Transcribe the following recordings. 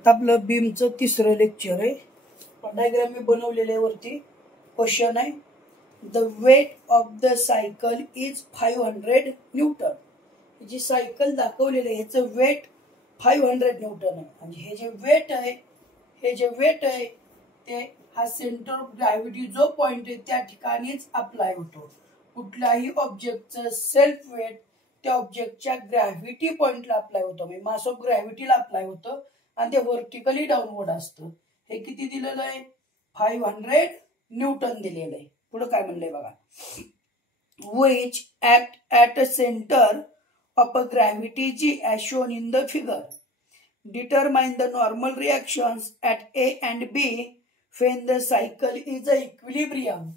आता आपलं बीमचं तिसरं लेक्चर आहे. डायग्राम मी बनवलेले वरती क्वेश्चन आहे. The weight of the cycle is 500 newton. जी सायकल दाखवलेली आहे ह्याचं वेट 500 न्यूटन आहे. म्हणजे हे जे वेट आहे ते हा सेंटर ऑफ ग्रॅव्हिटी जो पॉइंट आहे त्या ठिकाणीच अप्लाय होतो. कुठल्याही ऑब्जेक्टचं सेल्फ वेट त्या ऑब्जेक्टच्या ग्रॅव्हिटी पॉइंटला अप्लाय होतं, म्हणजे मास ऑफ ग्रॅव्हिटीला अप्लाय होतं आणि ते व्हर्टिकली डाऊनवर्ड असतं. हे किती दिलेलं आहे? 500 न्यूटन दिलेलं आहे. पुढे काय म्हणलंय बघा. which act at a center of a gravity G as shown in the figure. Determine the normal reactions at A and B when the cycle is a equilibrium.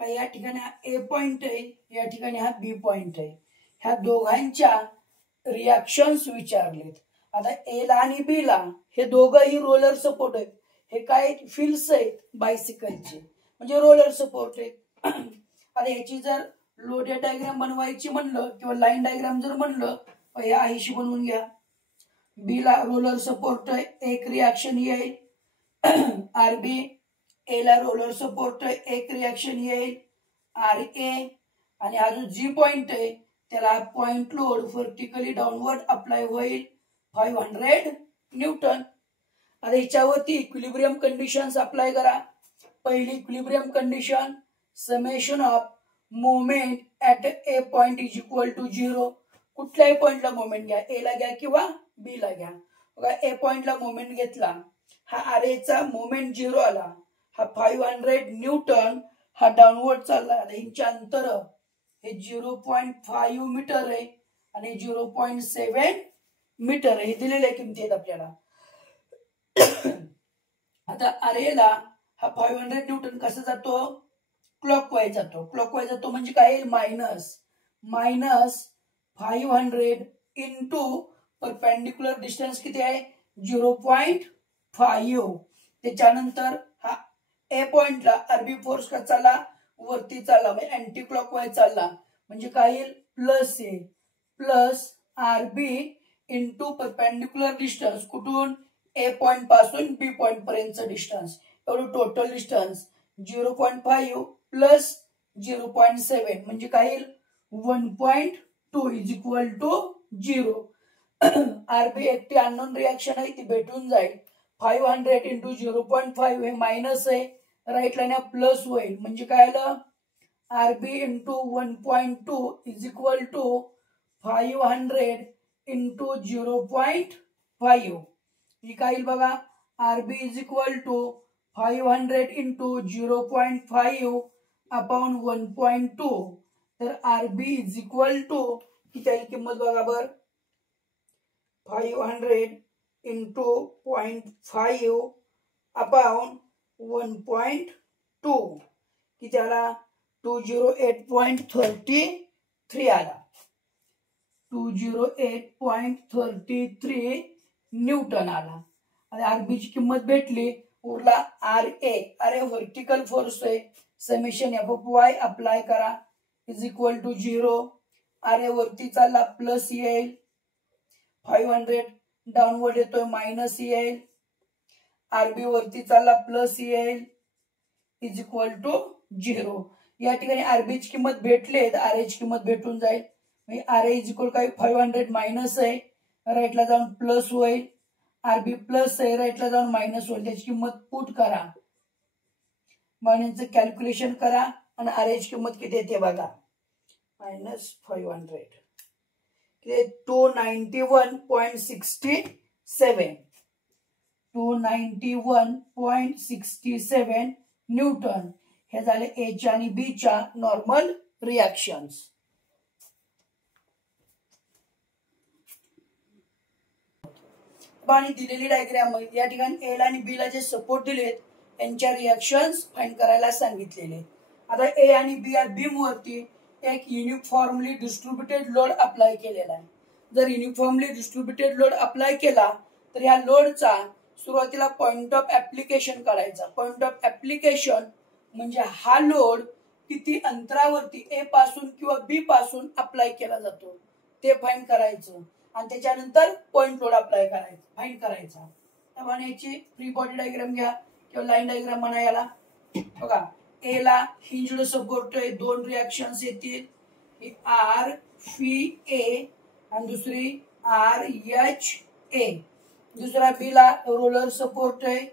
या ठिकाणी हा A पॉइंट आहे, या ठिकाणी हा B पॉइंट आहे. ह्या दोघांच्या रिॲक्शन्स विचारलेत. आता A ला आणि B ला हे दोघंही रोलर सपोर्ट आहेत. हे काय व्हील्स आहेत बायसिकलचे, म्हणजे रोलर सपोर्ट आहेत. आता याची जर लोडेड डायग्राम बनवायची म्हणलं किंवा लाईन डायग्राम जर म्हणलं या आईशी बनवून घ्या. बी ला रोलर सपोर्ट एक रिॲक्शन येईल आरबी, ए ला रोलर सपोर्ट एक रिॲक्शन येईल आर ए, आणि हा जो जी पॉइंट आहे त्याला point load vertically downward apply होईल 500 न्यूटन. आता याच्यावरती इक्विलिब्रियम कंडिशन्स अप्लाय करा. पहिली equilibrium condition, summation of moment at A point is equal to 0. कुठल्याही पॉइंटला मोमेंट घ्या, ए ला घ्या किंवा बी ला घ्या. बघा ए पॉइंटला मोमेंट घेतला, हा आर ए चा मोमेंट 0 आला. हा 500 न्यूटन हा डाऊनवर्ड चालला. यांचे अंतर हे 0.5 मीटर आहे आणि 0.7 मीटर आहे. हे दिलेले किमती आहेत आपल्याला. आता आर ए ला हा 500 न्यूटन कसा जातो? क्लॉकवाईज जातो. क्लॉकवाईज जातो म्हणजे काय? मायनस 500 इंटू परपेंडिक्युलर डिस्टन्स किती आहे? 0.5. त्याच्यानंतर हा ए पॉइंटला आरबी फोर्स का चालला? वरती चालला, म्हणजे अँटी क्लॉकवाईज चालला. म्हणजे काय येईल? प्लस येईल. Plus R B into perpendicular distance, कुठून? ए पॉइंट पासून बी पॉइंट पर्यंतचं डिस्टन्स, एवढं टोटल डिस्टन्स 0.5 प्लस 0.7 म्हणजे काय येईल? 1.2 इज इक्वल टू 0. आरबी एकटी अननोन रिॲक्शन आहे, ती भेटून जाईल. 500 इंटू 0.5 हे मायनस आहे, राईट लाईन प्लस होईल. म्हणजे काय आलं? R B into 1.2 is equal to 500 into 0.5. ही काय येईल बघा? R B is equal to 500 into 0.5 upon 1.2. तर आरबी इज इक्वल टू किती आहे किंमत बघा बर? 500 इंटू 0.5 अपॉन 1.2 किती आला? 208.33 आला. 208.33 न्यूटन आला. आणि आरबी ची किंमत भेटली. उरला आर ए. अरे व्हर्टिकल फोर्स आहे, summation F of Y apply करा is equal to 0. R A वरती चालला प्लस येईल, 500 डाऊनवर्ड येतोय मायनस येईल, आरबी वरती चालला प्लस येईल इज इक्वल टू 0. या ठिकाणी आरबी ची किंमत भेटली तर आर ए ची किंमत भेटून जाईल. आर ए इज इक्वल काय? 500 मायनस आहे, राईटला जाऊन प्लस होईल. आरबी प्लस आहे, राईटला जाऊन मायनस होईल. त्याची किंमत पुट करा, मायनसचं कॅल्क्युलेशन करा आणि आर ए ची किंमत किती येते बघा. Minus 500 291.67 291.67 Newton. हे झाले ए च्या आणि बी च्या नॉर्मल रिॲक्शन्स. आणि दिलेली डायग्राम या ठिकाणी ए ला आणि बी ला जे सपोर्ट दिलेत यांच्या रिॲक्शन्स फाइंड करायला सांगितलेले. आता ए आणि बी या बीम वरती एक युनिफॉर्मली डिस्ट्रीब्युटेड लोड अप्लाय केलेला आहे. जर युनिफॉर्मली डिस्ट्रीब्युटेड लोड अप्लाय केला तर या लोडचा सुरुवातीला पॉइंट ऑफ ऍप्लिकेशन काढायचा. पॉइंट ऑफ ऍप्लिकेशन म्हणजे हा लोड किती अंतरावरती ए पासून किंवा बी पासून अप्लाय केला जातो ते फाइंड करायचं. आणि त्याच्यानंतर पॉइंट लोड अप्लाय करायचा, फाइंड करायचा. आपण याची फ्री बॉडी डायग्राम घ्या किंवा लाईन डायग्राम म्हणा याला. बघा ए ला हिंज्ड सपोर्ट आहे, दोन रिॲक्शन्स येतील, आर फी ए आणि दुसरी आर एच ए. दुसरा बी ला रोलर सपोर्ट आहे,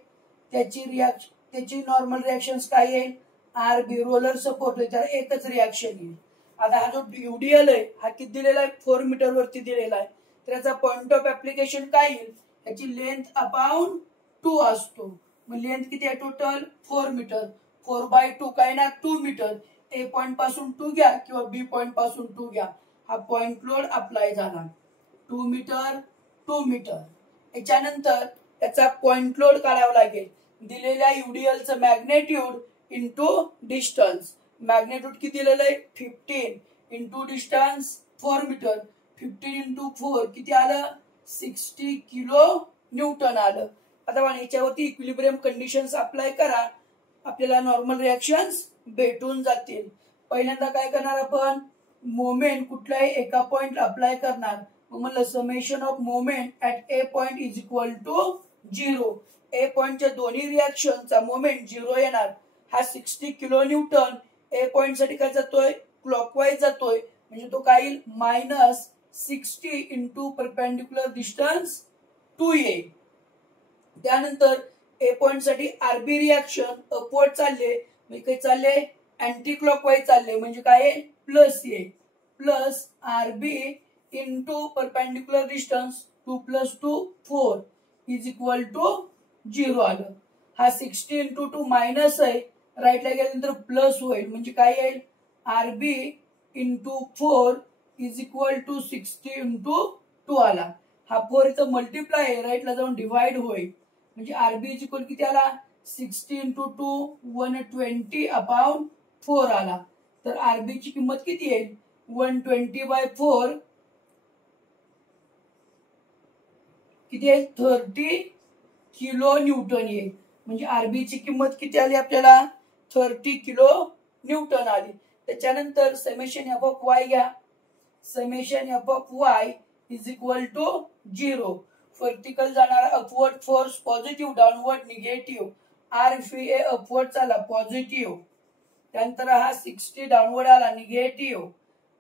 त्याची नॉर्मल रिॲक्शन्स काय येईल, आर बी. रोलर सपोर्ट आहे त्याला एकच रिॲक्शन येईल. आता हा जो यूडीएल आहे हा किती दिलेला आहे, 4 मीटर वरती दिलेला आहे. तर याचा पॉइंट ऑफ ऍप्लिकेशन काय येईल, याची लेंथ अपॉन 2 असतो. मग लेंथ किती आहे टोटल 4 मीटर. 4/2 काय ना 2 मीटर. ए पॉइंट पासून 2 घ्या किंवा बी पॉइंट पासून 2 घ्या. हा पॉइंट लोड अप्लाय झाला. 2 मीटर 2 मीटर. याच्यानंतर याचा पॉइंट लोड काढावा लागेल. दिलेल्या यूडीएलचं मॅग्नेट्यूड इंटू डिस्टन्स. मॅग्नेट्यूड किती दिलेलं आहे 15 इंटू डिस्टन्स 4 मीटर. 15 इंटू 4 किती आलं 60 किलो न्यूटन आलं. आता याच्यावरती इक्विलिब्रियम कंडिशन्स अप्लाय करा, आपल्याला नॉर्मल रिॲक्शन्स भेटून जातील. पहिल्यांदा काय करणार आपण, मोमेंट कुठल्याही एका पॉइंट अप्लाय करणार. मग म्हणलं summation of moment at A point is equal to 0. A पॉइंटच्या दोन्ही रिॲक्शनचा मोमेंट 0 येणार. हा 60 किलो न्यूटन ए पॉइंट साठी काय जातोय क्लॉकवाईज जातोय, म्हणजे तो काय येईल -60 इंटू परपेंडिक्युलर डिस्टन्स 2a. त्यानंतर ए पॉइंट साठी आरबी रिॲक्शन अपवर्ड चालले, म्हणजे काही चालले अँटी क्लॉकवाईज चालले, म्हणजे काय plus A plus R B into perpendicular distance 2 + 2 4 is equal to 0 आलं. हा 60 इंटू 2 मायनस आहे, राईटला गेल्यानंतर प्लस होईल, म्हणजे काय येईल R B into 4 is equal to 60 into 2 आला. हा 4 इथं मल्टिप्लाय आहे, राईटला जाऊन डिवाइड होईल, म्हणजे आरबी इज इक्वल किती आला 60 इंटू 2 120/4 आला. तर आरबी ची किंमत किती येईल 120/4 किती आहे 30 किलो न्यूटन येईल. म्हणजे आरबी ची किंमत किती आली आपल्याला 30 किलो न्यूटन आली. त्याच्यानंतर समेशन एफ ऑफ वाय घ्या. Summation F of Y is equal to 0. Vertical जाणारा upward force positive, downward negative. R फी ए अपवर्ड चाला पॉझिटिव्ह, त्यानंतर हा 60 डाउनवर्ड आला निगेटिव्ह.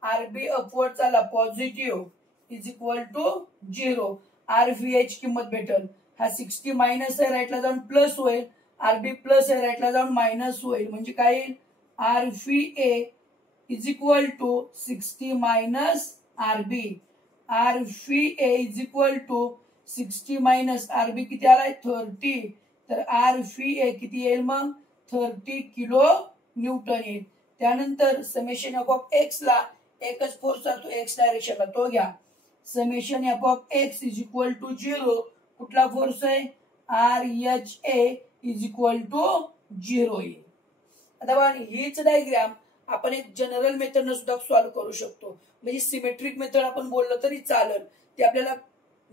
आरबी अपवर्ड चाला positive is equal to 0. R V H किंमत भेटल. हा 60 मायनस आहे, राईटला जाऊन प्लस होईल. आरबी प्लस आहे, राईटला जाऊन मायनस होईल, म्हणजे काय येईल R V A is equal to 60 minus R B. R V A is equal to 60 minus RB किती आलाय 30. तर आर व्ही ए किती येईल मग 30 किलो न्यूटन येईल. त्यानंतर समेशन एफ ऑफ एक्स ला एकच फोर्स असतो एक्स डायरेक्शनला, तो घ्या. Summation F of x is equal to 0. कुठला फोर्स आहे R H A is equal to 0 येईल. आता बघा हीच डायग्राम आपण एक जनरल मेथड न सुद्धा सॉल्व्ह करू शकतो, म्हणजे सिमेट्रिक मेथड आपण बोललं तरी चालेल. ते आपल्याला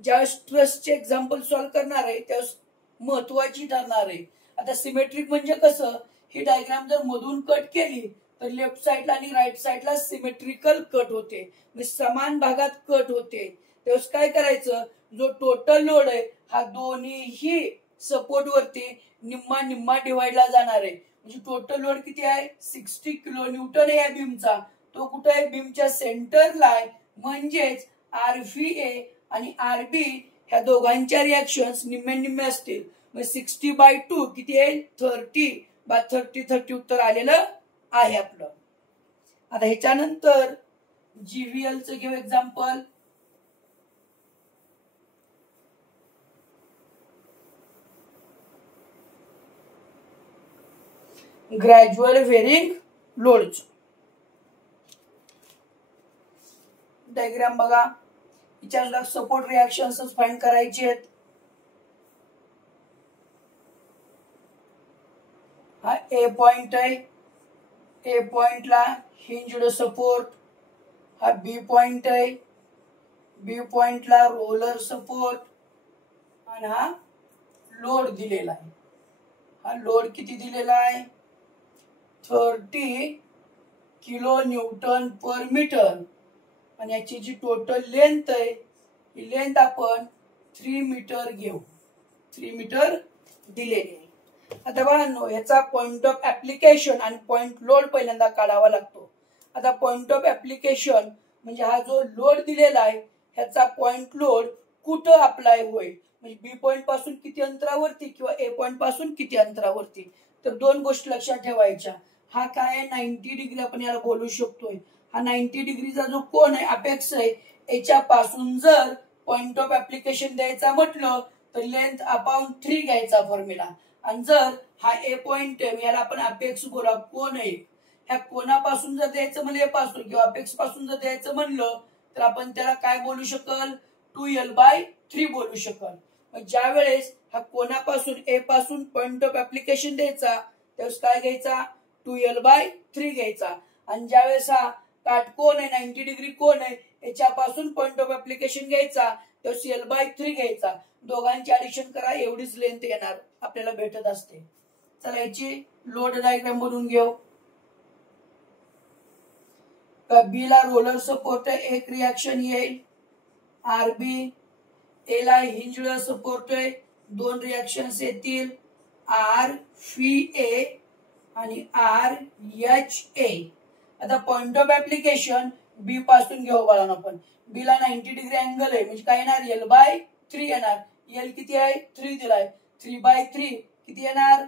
ज्या स्ट्रेसचे एक्झाम्पल सॉल्व्ह करणार आहे त्यावेळेस महत्वाची ठरणार आहे. आता सिमेट्रिक म्हणजे कसं, ही डायग्राम जर मधून कट केली तर लेफ्ट साइडला आणि राईट साइडला सिमेट्रिकल कट होते, म्हणजे समान भागात कट होते. त्यावेळेस काय करायचं, जो टोटल लोड आहे हा दोन्हीही सपोर्ट वरती निम्मा निम्मा डिवाइडला जाणार आहे. म्हणजे टोटल लोड किती आहे 60 किलो न्यूटन आहे या बीमचा. तो कुठे आहे बीमच्या सेंटरला आहे, म्हणजेच आर व्ही ए आणि आरबी ह्या दोघांच्या रिॲक्शन्स निम्मे निम्मे असतील. मग 60/2 किती आहे 30/30 उत्तर आलेलं आहे आपलं. आता ह्याच्यानंतर जीव्हीएल चं घेऊ एक्झाम्पल. ग्रॅज्युअल व्हेरिंग लोडच डायग्राम बघा. याच्यात सपोर्ट रिॲक्शन्स फाइंड करायचे आहेत. हा ए पॉइंट आहे, ए पॉइंटला हिंज्ड सपोर्ट. हा बी पॉइंट आहे, बी पॉइंटला रोलर सपोर्ट. आणि हा लोड दिलेला आहे. हा लोड किती दिलेला आहे 30 किलो न्यूटन पर मीटर. आणि याची जी टोटल लेंथ आहे ही लेंथ आपण 3 मीटर घेऊ. 3 मीटर दिलेली आहे. आता बाळांनो याचा पॉइंट ऑफ ऍप्लिकेशन आणि पॉइंट लोड पहिल्यांदा काढावा लागतो. आता पॉइंट ऑफ ऍप्लिकेशन म्हणजे हा जो लोड दिलेला आहे ह्याचा पॉइंट लोड कुठं अप्लाय होईल, म्हणजे बी पॉइंट पासून किती अंतरावरती किंवा ए पॉइंट पासून किती अंतरावरती. तर दोन गोष्टी लक्षात ठेवायच्या. हा काय आहे 90 डिग्री आपण याला बोलू शकतोय. हा 90 डिग्रीचा जो कोन आहे अपेक्स आहे याच्या पासून जर पॉइंट ऑफ ऍप्लिकेशन द्यायचा म्हटलं तर लेंथ अपॉन 3 घ्यायचा फॉर्म्युला. आणि जर हा ए पॉइंट आहे याला आपण अपेक्स बोला कोन आहे, ह्या कोनापासून जर द्यायचं म्हणजे ए पासून किंवा अपेक्स पासून जर द्यायचं म्हणलं तर आपण त्याला काय बोलू शकल 2l/3 बोलू शकल. मग ज्या वेळेस हा कोनापासून ए पासून पॉइंट ऑफ ऍप्लिकेशन द्यायचा त्यावेळेस काय घ्यायचा 2l/3 घ्यायचा. आणि ज्यावेळेस हा काटकोन आहे 90 डिग्री कोन आहे याच्यापासून पॉइंट ऑफ ऍप्लिकेशन घ्यायचा त्यावेळेस l/3 घ्यायचा. दोघांची ऍडिशन करा एवढीच लेंथ येणार आपल्याला भेटत असते. चला याची लोड डायग्राम बनवून घेऊ. बी ला रोलर सपोर्ट आहे, एक रिएक्शन येईल आरबी. ए ला हिंज सपोर्ट आहे, दोन रिएक्शन्स येतील आर फी ए आणि आर एच ए. आता पॉइंट ऑफ ऍप्लिकेशन बी पासून घेऊ बाळांनो आपण. बी ला 90 डिग्री अँगल आहे म्हणजे काय येणार l/3 येणार. एल किती आहे 3 दिलाय 3/3 किती येणार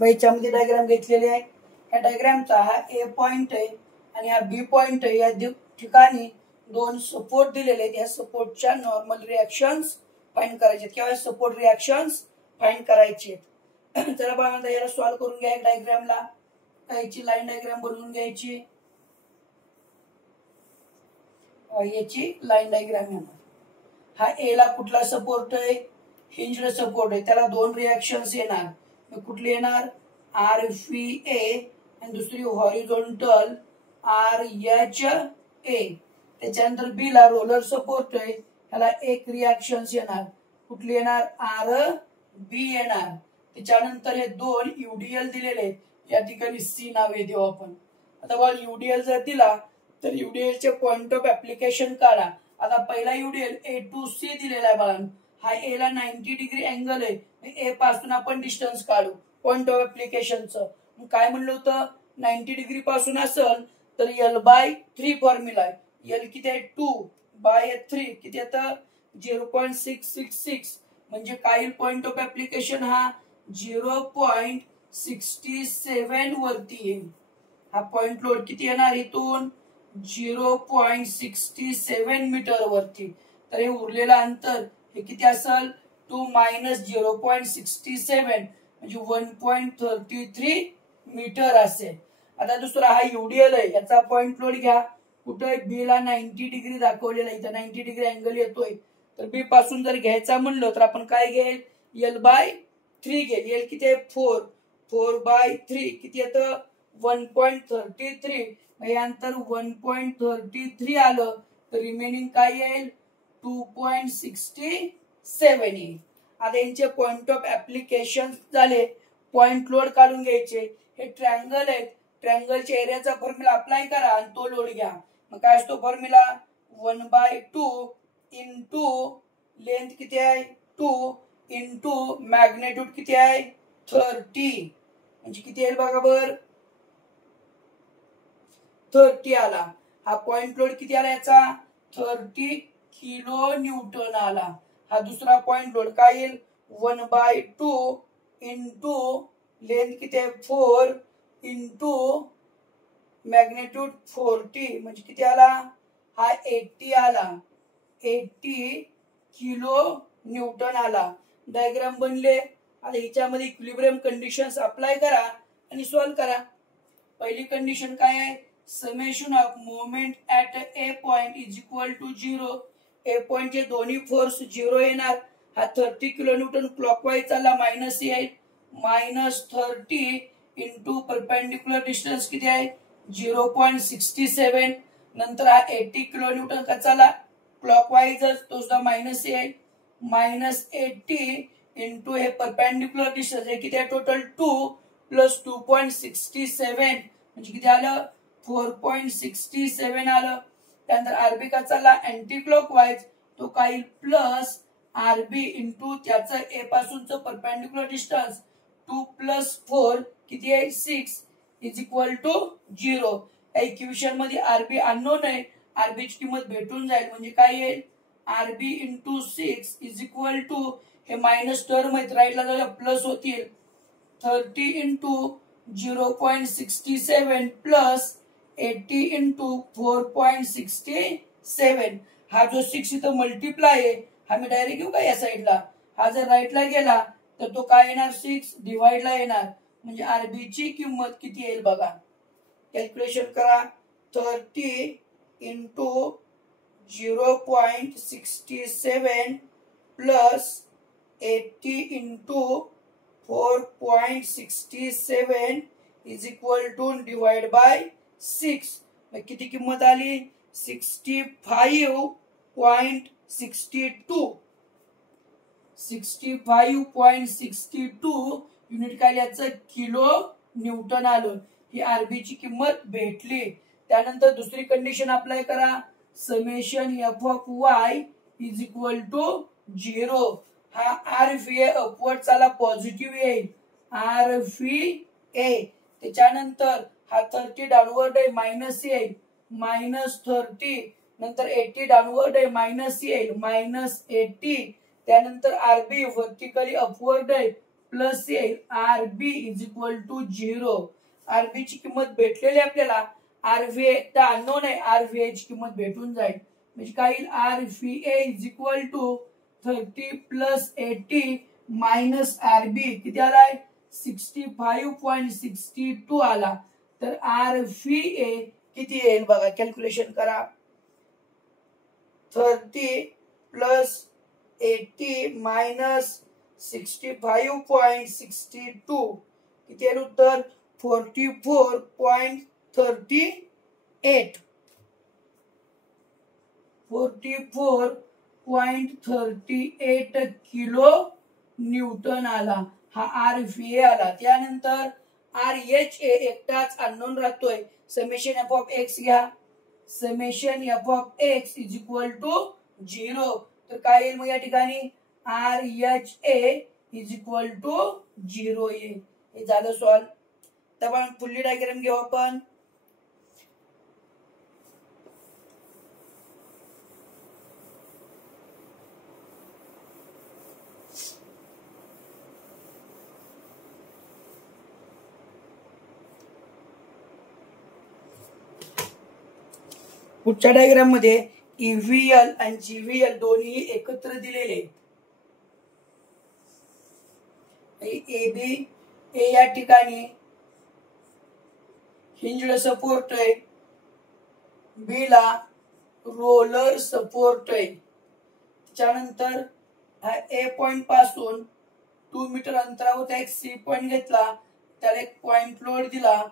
याच्यामध्ये डायग्राम घेतलेले आहे. या डायग्रामचा हा ए पॉइंट आहे आणि हा बी पॉइंट आहे. या ठिकाणी दोन सपोर्ट दिलेले आहेत. या सपोर्टच्या नॉर्मल रिएक्शन्स फाइंड करायचे किंवा सपोर्ट रिएक्शन्स फाइंड करायचे. चला बघा याला सॉल्व्ह करून घ्या. डायग्रामला याची लाईन डायग्राम बनवून घ्यायची. याची लाईन डायग्राम येणार. हा ए ला कुठला सपोर्ट आहे हिंज्ड सपोर्ट आहे, त्याला दोन रिएक्शन्स येणार. कुठली येणार आर फी ए आणि दुसरी हॉरिझॉन्टल आर एच ए. त्याच्यानंतर बी ला रोलर सपोर्ट आहे ह्याला एक रिएक्शन्स येणार. कुठली येणार आर बी येणार. त्याच्यानंतर हे दोन युडीएल दिलेले आहेत. या ठिकाणी सी नावे देऊ आपण. आता बघा युडीएल जर दिला तर युडीएल चे पॉइंट ऑफ ऍप्लिकेशन काढा. आता पहिला युडीएल ए टू सी दिलेला आहे बाळांनो. हा ए ला 90 डिग्री अँगल आहे. ए पासून आपण डिस्टन्स काढू पॉइंट ऑफ ऍप्लिकेशनचं. काय म्हणलं होतं 90 डिग्री पासून असेल तर l/3 फॉर्म्युला आहे. एल किती आहे 2/3 किती येतं 0.666 म्हणजे काय पॉइंट ऑफ ऍप्लिकेशन हा 0.67 वरती येईल. हा पॉइंट लोड किती येणार इथून 0.67 मीटर वरती. तर हे उरलेलं अंतर हे किती असेल 2 - 0.67 म्हणजे 1.33 मीटर असेल. आता दुसरा हा युडीएल आहे याचा पॉइंट लोड घ्या. कुठे बी ला 90 डिग्री दाखवलेला इथं 90 डिग्री अँगल येतोय. तर बी पासून जर घ्यायचा म्हणलं तर आपण काय घेईल l/3 घेईल. एल किती आहे 4/3 किती येतं 1.33. हे अंतर 1.33 आलं तर रिमेनिंग काय येईल 2.67 येईल. आता यांचे पॉइंट ऑफ ऍप्लिकेशन झाले. पॉइंट लोड काढून घ्यायचे. हे ट्रायंगल आहे, ट्रायंगलच्या एरियाचा फॉर्म्युला अप्लाय करा आणि तो लोड घ्या. मग काय असतो फॉर्म्युला 1/2 इंटू लेंथ किती आहे 2 इंटू मॅग्नेट्यूड किती आहे 30 म्हणजे किती येईल बघा बर 30 आला. हा पॉइंट लोड किती आला याचा 30 किलो न्यूटन आला. हा दुसरा पॉइंट लोड काय येईल 1/2 इंटू लेंथ किती आहे 4 इंटू मॅग्नेट्यूड 40 म्हणजे किती आला हा 80 आला. 80 किलो न्यूटन आला. डायग्राम बनले. आता ह्याच्यामध्ये इक्विलिब्रियम कंडिशन्स अप्लाय करा आणि सॉल्व्ह करा. पहिली कंडिशन काय आहे summation of moment at A point is equal to 0. A point चे दोन्ही फोर्स 0 येणार. हा 30 किलो न्यूटन क्लॉकवाईज चालला मायनस येईल -30 इंटू परपेंडिक्युलर डिस्टन्स किती आहे 0.67. नंतर हा 80 किलो न्यूटन का चालला क्लॉकवाईज तो सुद्धा मायनस येईल -80 इंटू हे परपेंडिक्युलर डिस्टन्स हे किती आहे टोटल 2 प्लस 2.67 म्हणजे किती आलं 4.67 आलं. त्यानंतर आरबी का चालला अँटी क्लॉकवाईज, तो काय येईल प्लस आरबी इंटू त्याचं ए पासूनचं परपेंडिक्युलर डिस्टन्स 2 + 4 किती आहे 6 इज इक्वल टू 0. इक्वेशन मध्ये आरबी अननोन आहे, आरबी ची किंमत भेटून जाईल म्हणजे काय येईल R B into 6 is equal to हे मायनस टर्म आहेत राईटला जाऊया प्लस होतील 30 इंटू 0.67 प्लस 80 इंटू 4.67. हा जो 6 इथं मल्टिप्लाय आहे हा मी डायरेक्ट घेऊ का या साईडला, हा जर राईटला गेला तर तो काय येणार 6 डिवाइडला येणार म्हणजे आरबी ची किंमत किती येईल बघा. कॅल्क्युलेशन करा 30 into 0.67 plus 80 into 4.67 is equal to divide by 6. किती किंमत आली 65.62. 65.62 युनिट काय याचं किलो न्यूटन आलं. ही आरबी ची किंमत भेटली. त्यानंतर दुसरी कंडिशन अप्लाय करा summation F of Y is equal to 0. हा आर व्ही अपवर्ड चाला पॉझिटिव्ह येईल आर व्ही ए. त्याच्यानंतर हा 30 डाऊनवर्ड आहे मायनस येईल -30. नंतर 80 डाऊनवर्ड आहे मायनस येईल -80. त्यानंतर आरबी व्हर्टिकली अपवर्ड आहे प्लस येईल आरबी इज इक्वल टू 0. आरबी ची किंमत भेटलेली आपल्याला, आरव्हीए तर अननोन आहे, आरव्हीए ची किंमत भेटून जाईल म्हणजे काय येईल RVA is equal to 30 + 80 minus RB किती आलाय 65.62 आला. तर आरव्हीए किती येईल बघा कॅल्क्युलेशन करा 30 + 80 मायनस 65.62 किती येईल उत्तर 44.38. 44.38 किलो न्यूटन आला. हा आरव्हीए आला. त्यानंतर आरएचए एकटाच अननोन राहतोय. समेशन एफ ऑफ एक्स घ्या. Summation F of x is equal to 0. तर काय येईल मग या ठिकाणी आरएचए इज इक्वल टू 0 येईल. हे झालं सॉल्व. तर आपण फुल्ली डायग्राम घेऊ आपण. पुढच्या डायग्राम मध्ये ईव्हीएल आणि जीव्हीएल दोन्ही एकत्र दिलेले. एबी ए या ठिकाणी हिंज्ड सपोर्ट आहे, बी ला रोलर सपोर्ट आहे. त्यानंतर हा ए पॉइंट पासून 2 मीटर अंतरावर एक सी पॉइंट घेतला, त्याला एक पॉइंट लोड दिला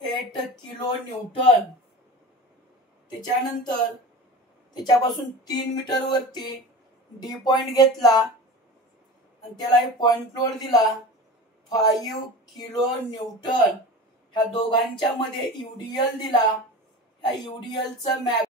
8 किलो न्यूटन. त्याच्यानंतर त्याच्यापासून 3 मीटर वरती डी पॉइंट घेतला आणि त्याला एक पॉइंट लोड दिला 5 किलो न्यूटन. ह्या दोघांच्या मध्ये यूडीएल दिला. ह्या यूडीएल चं